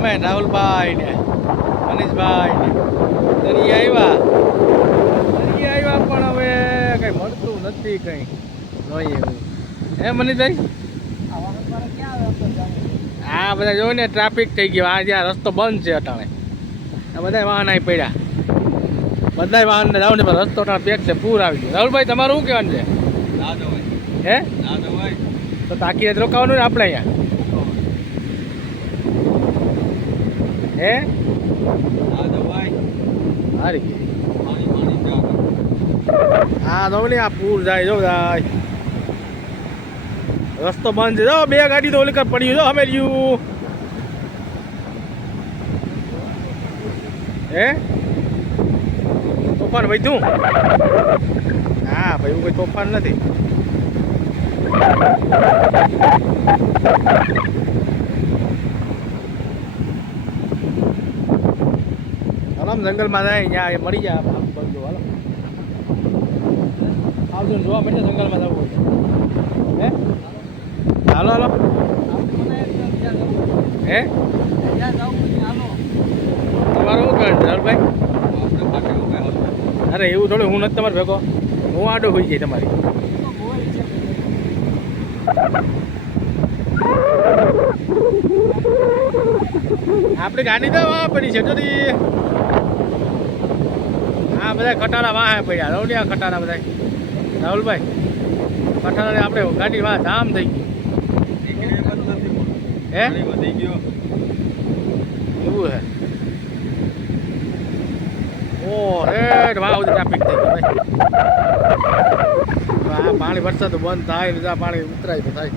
અમે રાહુલભાઈ ને મનીષભાઈ ને તરી આવ્યા પણ હવે કઈ મળતું નથી કઈ જોઈએ એવું હે મનીષભાઈ આ બધા જોયું ને ટ્રાફિક થઈ ગયો આ જ્યાં રસ્તો બંધ છે અટાણે આ બધા વાહન આવી પડ્યા બધા વાહન ને જાવ ને પણ રસ્તો અટાણે પેક છે પૂર આવી ગયો રાહુલભાઈ તમારું શું કહેવાનું છે હે તો તાકી રાત રોકાવાનું ને આપણે અહીંયા હે હારી હા તો ને આ પૂર જાય જો જાય રસ્તો બંધ છે જો બે ગાડી તો ઓલી કર પડી જો અમે રહ્યું હે તોફાન વધ્યું હા ભાઈ એવું કોઈ તોફાન નથી હાલો જંગલમાં જાય ત્યાં મળી જાય આમ બધું હાલો આવજો ને જોવા મળશે જંગલમાં જવું હે હાલો હાલો હે તમારું શું કહે રાહુલભાઈ અરે એવું થોડું હું નથી તમારે ભેગો હું આડો હોઈ જાય તમારી આપણી ગાડી તો વાહ પડી છે તો હા બધા ખટારા વાહ પડ્યા રવડિયા ખટારા બધા રાહુલભાઈ ખટારા આપણે ગાડી વાહ ધામ થઈ ગઈ હે એવું છે ઓ રેડ વાહ બધું ટ્રાફિક થઈ ગયું ભાઈ પાણી વરસાદ બંધ થાય પાણી ઉતરાય તો થાય